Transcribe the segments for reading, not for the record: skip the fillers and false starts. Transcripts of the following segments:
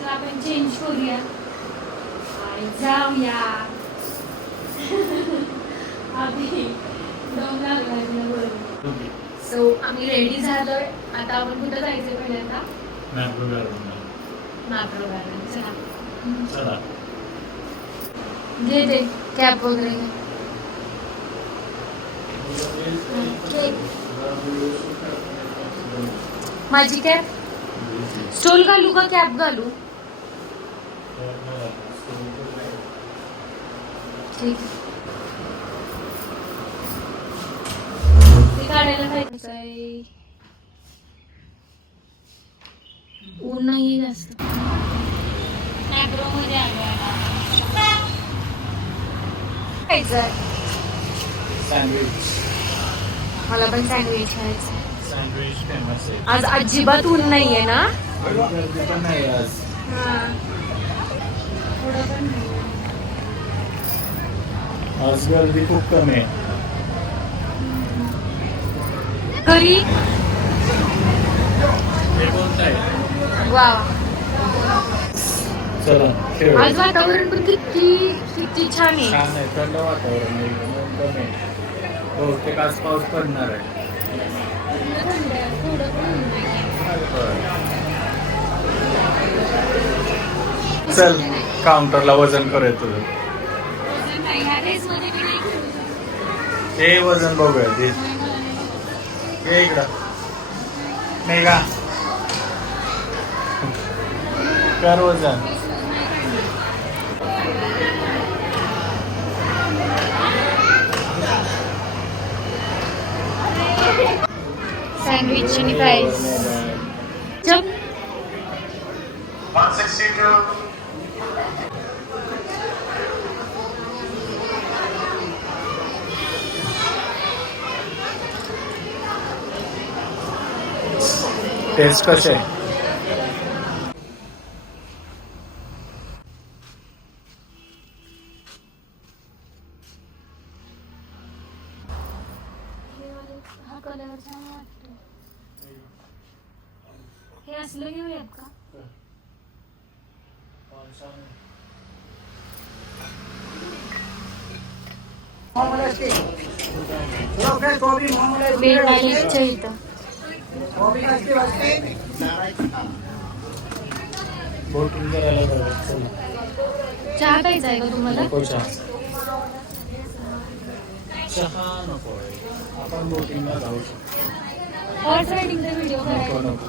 चला आपण चेंज करूया आणि जाऊया. आधी दम लागला. सो आम्ही रेडी झालोय. आता आपण कुठं जायचं पहिल्यांदा? मॅप्रो गार्डन. चला घे ते कॅप वगैरे. माझी कॅप स्टोल घालू का कॅप घालू? ठीक ते काढायला पाहिजे. ऊन नाहीये जास्त. मॅप्रो मध्ये सँडविच. मला पण सँडविच खायचं. सँडविच फेमस आहे. आज अजिबात ऊन नाहीये ना? गर्दी पण नाही आज. थोडं पण नाही. आज गर्दी खूप कमी आहे. घरी हे कोणतं आहे? वा. चला खेळ. आज वातावरण पण किती छान आहे. छान आहे, थंड वातावरण आहे, एकदम कमी आहे. बहुतेक आज पाऊस पडणार आहे. चल काउंटरला वजन करूया तुझं. हे वजन बघूया ते. ये इकडं नाही का कर वजन. सँडविच आणि फ्राईज. जब 162. टेस्ट कसे आहे? हा कलर छान वाटतो. हे असलं घेऊयात का? बेडवालीच्या इथं बोटिंग करायला जाऊया. चला. चहा प्यायचा आहे का तुम्हाला? नको चहा. चहा नको आहे. आपण बोटिंगला जाऊ शकतो. हॉर्स रायडिंगचा व्हिडिओ नको नको.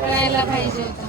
करायला पाहिजे होता.